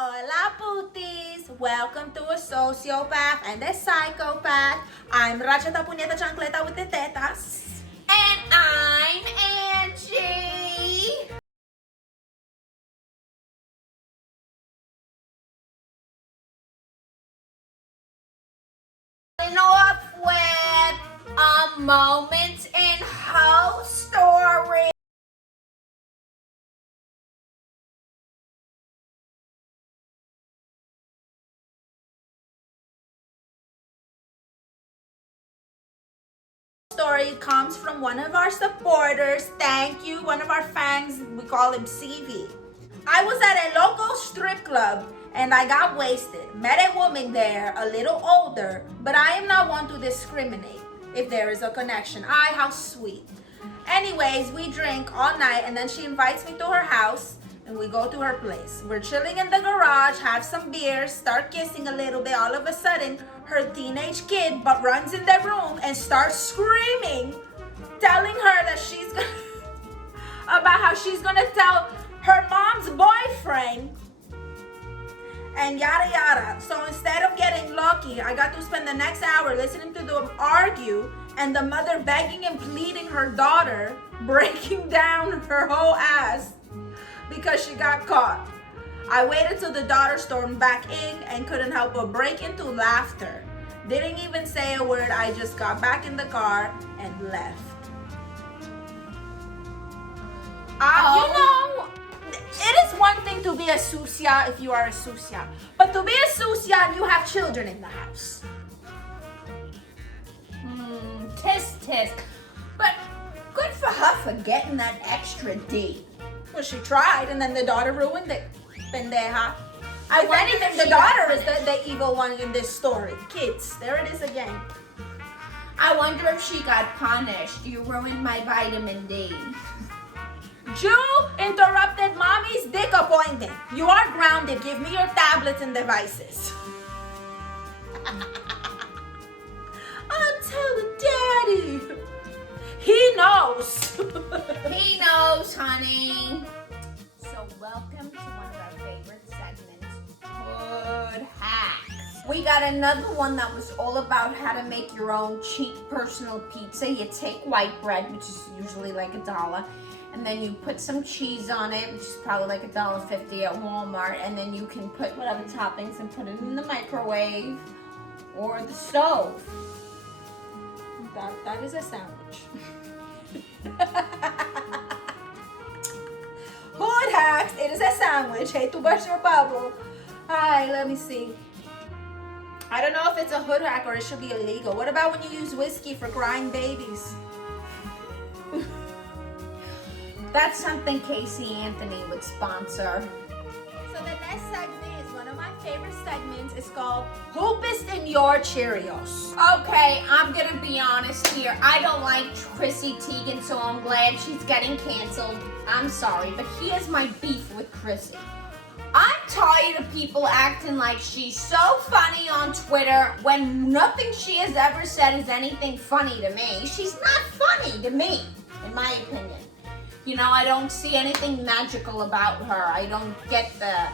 Hola putis! Welcome to a sociopath and a psychopath. I'm Ratchetta Puñeta Chancleta with the tetas. And I'm Angie. Starting off with a moment in Ho story. Story comes from one of our supporters. Thank you, one of our fans. We call him CV. I was at a local strip club and I got wasted. Met a woman there, a little older, but I am not one to discriminate if there is a connection. How sweet. Anyways, we drink all night and then she invites me to her house and we go to her place. We're chilling in the garage, have some beers, start kissing a little bit. All of a sudden, her teenage kid but runs in the room and starts screaming, telling her that she's gonna about how she's gonna tell her mom's boyfriend and yada yada. So instead of getting lucky, I got to spend the next hour listening to them argue and the mother begging and pleading her daughter, breaking down her whole ass because she got caught. I waited till the daughter stormed back in and couldn't help but break into laughter. Didn't even say a word. I just got back in the car and left. You know, it is one thing to be a sucia if you are a sucia, but to be a sucia and you have children in the house. Tisk. But good for her for getting that extra D. Well, she tried and then the daughter ruined it. Pendeja. I If wonder anything, if the she daughter got is the evil one in this story. Kids, there it is again. I wonder if she got punished. You ruined my vitamin D. Jew interrupted mommy's dick appointment. You are grounded. Give me your tablets and devices. I'm telling daddy. He knows. He knows, honey. So welcome to one of our favorite segments, Hood Hacks. We got another one that was all about how to make your own cheap personal pizza. You take white bread, which is usually like $1, and then you put some cheese on it, which is probably like $1.50 at Walmart, and then you can put whatever toppings and put it in the microwave or the stove. That is a sandwich. Hood hacks. It is a sandwich. Hate to burst your bubble. Hi, let me see. I don't know if it's a hood hack or it should be illegal. What about when you use whiskey for crying babies? That's something Casey Anthony would sponsor. So the next segment is one of my favorite segments. It's called Who Pissed in Your Cheerios? Okay, I'm gonna be honest here. I don't like Chrissy Teigen, so I'm glad she's getting canceled. I'm sorry, but here's my beef with Chrissy. I'm tired of people acting like she's so funny on Twitter when nothing she has ever said is anything funny to me. She's not funny to me, in my opinion. You know, I don't see anything magical about her. I don't get the,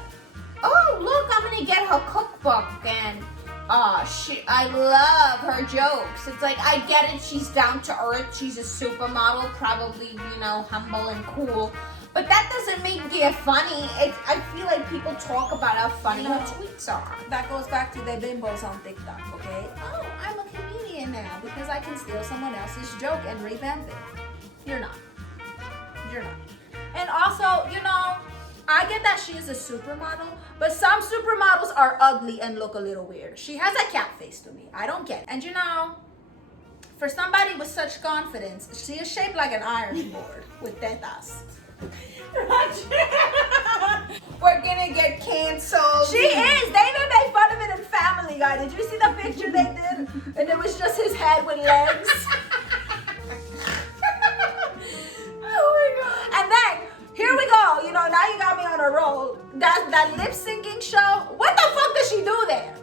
oh, look, I'm gonna get her cookbook and I love her jokes. It's like, I get it, she's down to earth, she's a supermodel, probably, you know, humble and cool. But that doesn't make it funny. I feel like people talk about how funny her tweets are. That goes back to the bimbos on TikTok, okay? Oh, I'm a comedian now because I can steal someone else's joke and revamp it. You're not. You're not. And also, you know, I get that she is a supermodel, but some supermodels are ugly and look a little weird. She has a cat face to me. I don't get it. And you know, for somebody with such confidence, she is shaped like an iron board with tetas. We're gonna get canceled. She is. They even made fun of it in Family Guy. Did you see the picture they did? And it was just his head with legs. And then, here we go. You know, now you got me on a roll. That lip syncing show. What the fuck does she do there?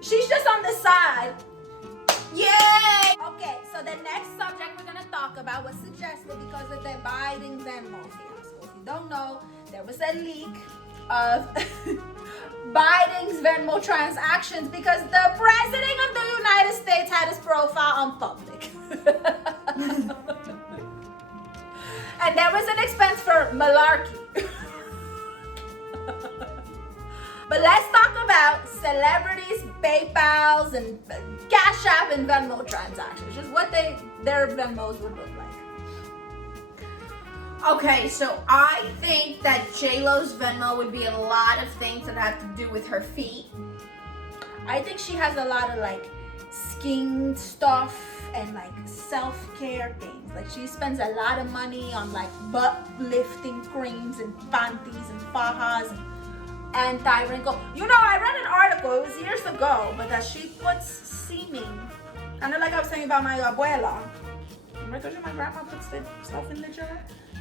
She's just on the side. Yay! Okay, so the next subject we're gonna talk about was suggested because of the Biden Venmo fiasco. If you don't know, there was a leak of Biden's Venmo transactions because the president of the United States had his profile on public. And there was an expense for malarkey. But let's talk about celebrities, PayPals, and Cash App and Venmo transactions. Just what their Venmos would look like. Okay, so I think that J-Lo's Venmo would be a lot of things that have to do with her feet. I think she has a lot of like skin stuff and like self-care things. Like she spends a lot of money on like butt lifting creams and panties and fajas and anti-wrinkle. You know, I read an article, it was years ago, but that she puts semen. Kind of like I was saying about my abuela. Remember I told you my grandma puts the stuff in the jar?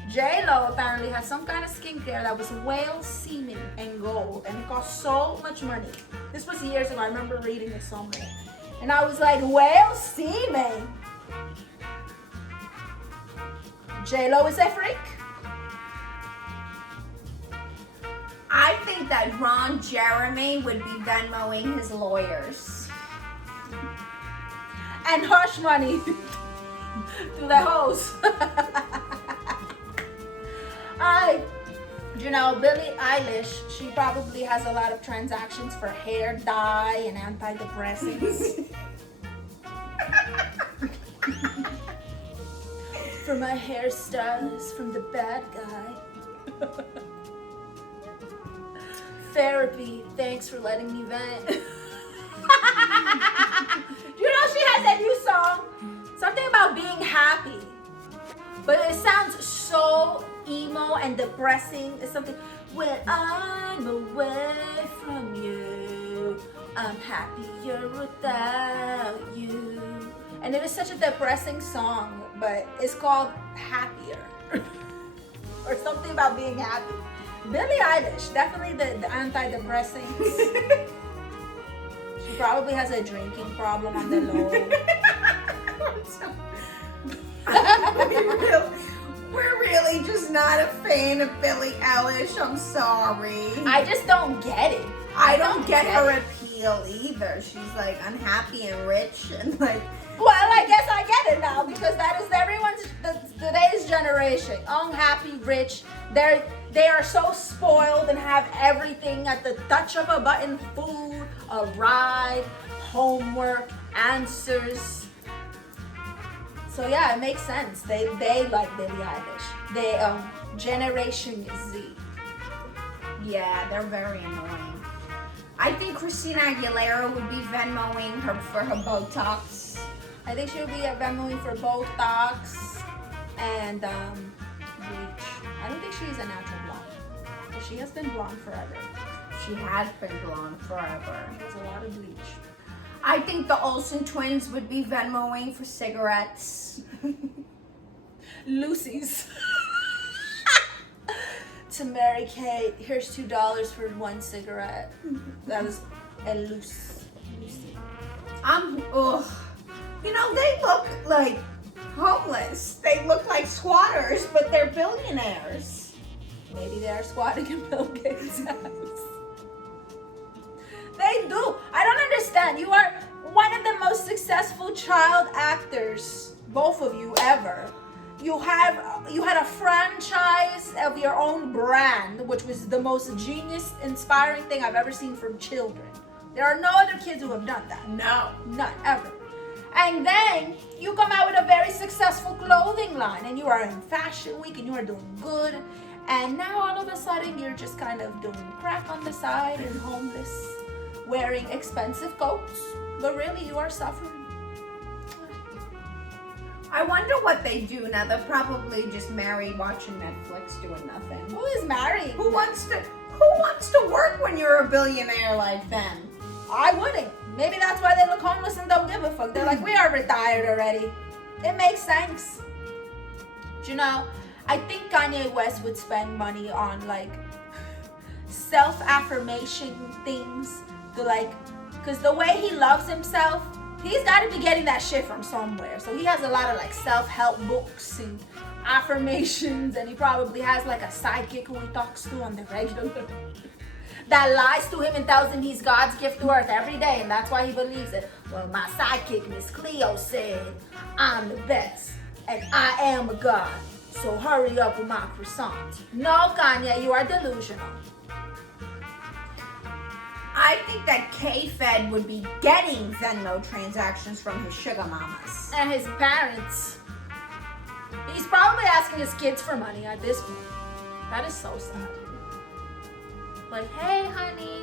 J-Lo apparently has some kind of skincare that was whale semen and gold, and it cost so much money. This was years ago, I remember reading it somewhere. And I was like, whale semen? J-Lo is a freak? I think that Ron Jeremy would be Venmoing his lawyers. And hush money to the host. Billie Eilish, she probably has a lot of transactions for hair dye and antidepressants. For my hairstylist from the bad guy. Therapy, thanks for letting me vent. You know she has that new song? Something about being happy. But it sounds so emo and depressing. It's something, when I'm away from you, I'm happier without you. And it is such a depressing song, but it's called Happier. Or something about being happy. Billie Eilish, definitely the antidepressants. She probably has a drinking problem on the low. We're really just not a fan of Billie Eilish. I'm sorry. I just don't get it. I don't get her appeal either. She's like unhappy and rich and like. Well, I guess I get it now because that is everyone's today's generation. Unhappy, rich. They are so spoiled and have everything at the touch of a button: food, a ride, homework, answers. So yeah, it makes sense. They like Billie Eilish. They Generation Z. Yeah, they're very annoying. I think Christina Aguilera would be Venmoing her for her Botox. I think she would be Venmoing for Botox and bleach. I don't think she's a natural blonde. But she has been blonde forever. She has been blonde forever. There's a lot of bleach. I think the Olsen twins would be Venmoing for cigarettes. Lucy's. To Mary Kate, here's $2 for one cigarette. That is a Lucy. You know, they look like homeless. They look like squatters, but they're billionaires. Maybe they are squatting in Bill Gates' house. They do. I don't understand. You are one of the most successful child actors, both of you, ever. You had a franchise of your own brand, which was the most genius, inspiring thing I've ever seen from children. There are no other kids who have done that. No. None, ever. And then you come out with a very successful clothing line, and you are in Fashion Week, and you are doing good. And now all of a sudden you're just kind of doing crack on the side and homeless, wearing expensive coats, but really you are suffering. I wonder what they do now. They're probably just married, watching Netflix, doing nothing. Who is married? Who wants to work when you're a billionaire like them? I wouldn't. Maybe that's why they look homeless and don't give a fuck. They're like, we are retired already. It makes sense. Do you know, I think Kanye West would spend money on like self-affirmation things to like, because the way he loves himself, he's got to be getting that shit from somewhere. So he has a lot of like self-help books and affirmations, and he probably has like a sidekick who he talks to on the regular. that lies to him and tells him he's God's gift to earth every day, and that's why he believes it. Well, my sidekick, Miss Cleo, said, I'm the best, and I am a God, so hurry up with my croissant. No, Kanye, you are delusional. I think that K-Fed would be getting Venmo transactions from his sugar mamas. And his parents. He's probably asking his kids for money at this point. That is so sad. Like, hey, honey,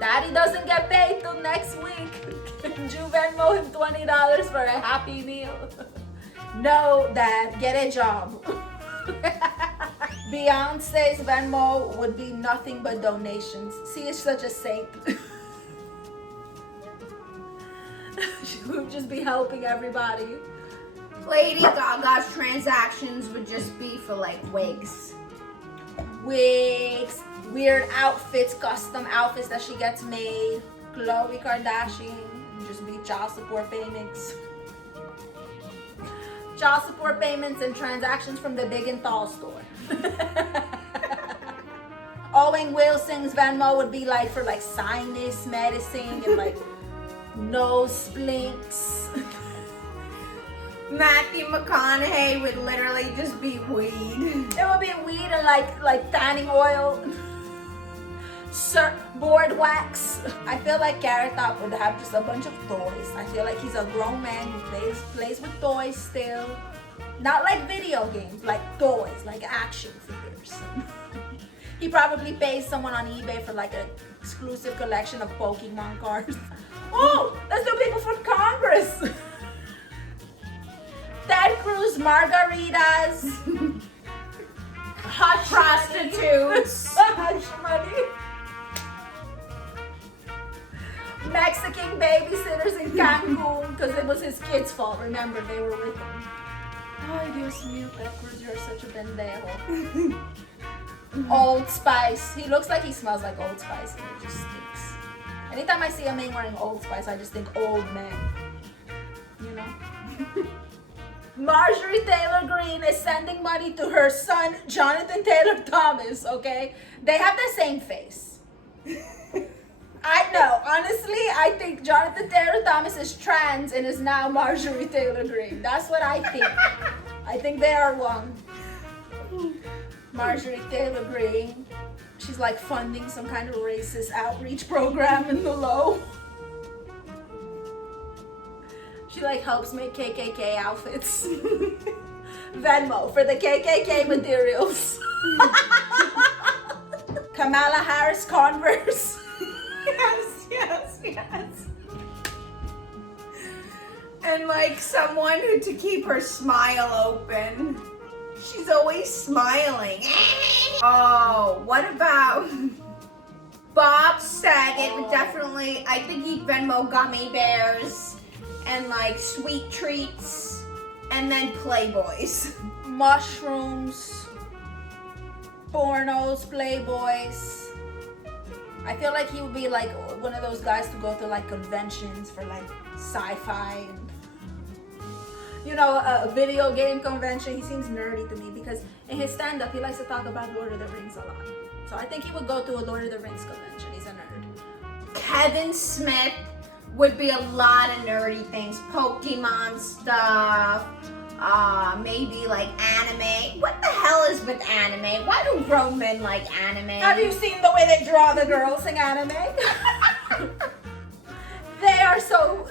Daddy doesn't get paid till next week. Can you Venmo him $20 for a Happy Meal? No, Dad, get a job. Beyonce's Venmo would be nothing but donations. She is such a saint. She would just be helping everybody. Lady Gaga's transactions would just be for like wigs. Wigs, weird outfits, custom outfits that she gets made. Khloe Kardashian, just be child support payments. Child support payments and transactions from the Big and Tall store. Owen Wilson's Venmo would be like for like sinus medicine and like nose splints. Matthew McConaughey would literally just be weed. It would be weed and like tanning oil. Board wax. I feel like Carrot Top would have just a bunch of toys. I feel like he's a grown man who plays with toys still. Not like video games, like toys, like action figures. He probably pays someone on eBay for like an exclusive collection of Pokemon cards. Oh, that's the people from Congress. Ted Cruz margaritas. Hush Prostitutes. Hush money. Mexican babysitters in Cancun because it was his kid's fault. Remember, they were with him. Ay, Dios mío, Ted Cruz, you're such a pendejo. Old Spice. He looks like he smells like Old Spice and it just stinks. Anytime I see a man wearing Old Spice, I just think old man. You know? Marjorie Taylor Greene is sending money to her son, Jonathan Taylor Thomas, okay? They have the same face. I know. Honestly, I think Jonathan Taylor Thomas is trans and is now Marjorie Taylor Greene. That's what I think. I think they are one. Marjorie Taylor Greene. She's like funding some kind of racist outreach program in the low. She like helps make KKK outfits. Venmo for the KKK materials. Kamala Harris Converse. Yes. And like someone who to keep her smile open. She's always smiling. Oh, what about Bob Saget would definitely, I think he'd Venmo gummy bears and like sweet treats and then Playboys. Mushrooms, pornos, Playboys. I feel like he would be like one of those guys to go to like conventions for like sci-fi and, you know, a video game convention. He seems nerdy to me because in his stand-up he likes to talk about Lord of the Rings a lot. So I think he would go to a Lord of the Rings convention. He's a nerd. Kevin Smith would be a lot of nerdy things. Pokemon stuff, maybe like anime. What the hell is with anime? Why do grown men like anime? Have you seen the way they draw the girls in anime? They are so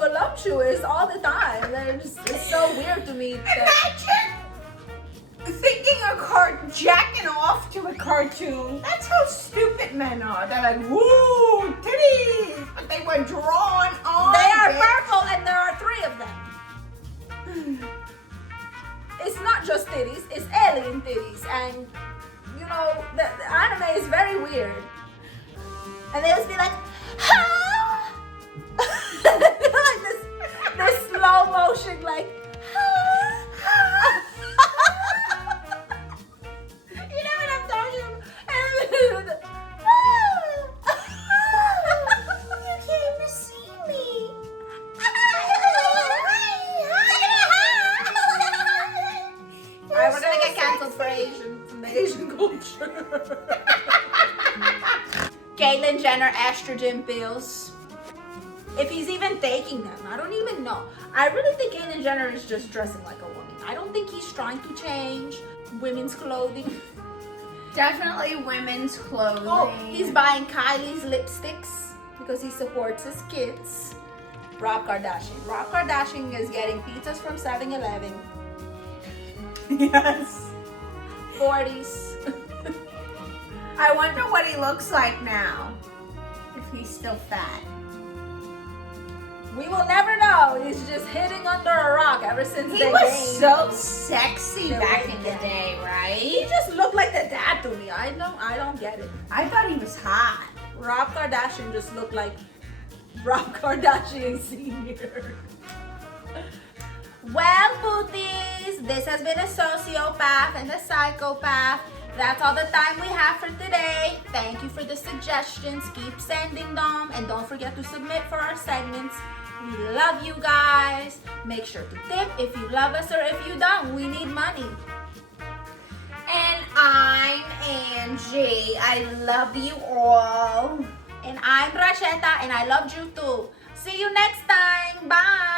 voluptuous all the time. It's so weird to me. Imagine thinking jacking off to a cartoon. That's how stupid men are. They're like, woo, titties, but they were drawn on. They are purple and there are 3 of them. It's not just titties, it's alien titties. And, you know, the anime is very weird. And they just be like, ah! Like this slow motion, like, ah! You know what I'm talking about? You came to see me. Alright, we're gonna get canceled for the Asian culture. Caitlyn Jenner estrogen pills. If he's even taking them, I don't even know. I really think Caitlyn Jenner is just dressing like a woman. I don't think he's trying to change women's clothing. Definitely women's clothing. Oh, he's buying Kylie's lipsticks because he supports his kids. Rob Kardashian. Rob Kardashian is getting pizzas from 7-Eleven. Yes. 40s. I wonder what he looks like now. If he's still fat. We will never know. He's just hitting under a rock ever since He they was gained. so sexy The back weight in the gain. day, He right? just looked like the dad to me. I don't get it. I thought he was hot. Rob Kardashian just looked like Rob Kardashian Sr. Well, booties, this has been a sociopath and a psychopath. That's all the time we have for today. Thank you for the suggestions. Keep sending them. And don't forget to submit for our segments. We love you guys. Make sure to tip if you love us or if you don't. We need money. And I'm Angie. I love you all. And I'm Ratchetta and I loved you too. See you next time. Bye.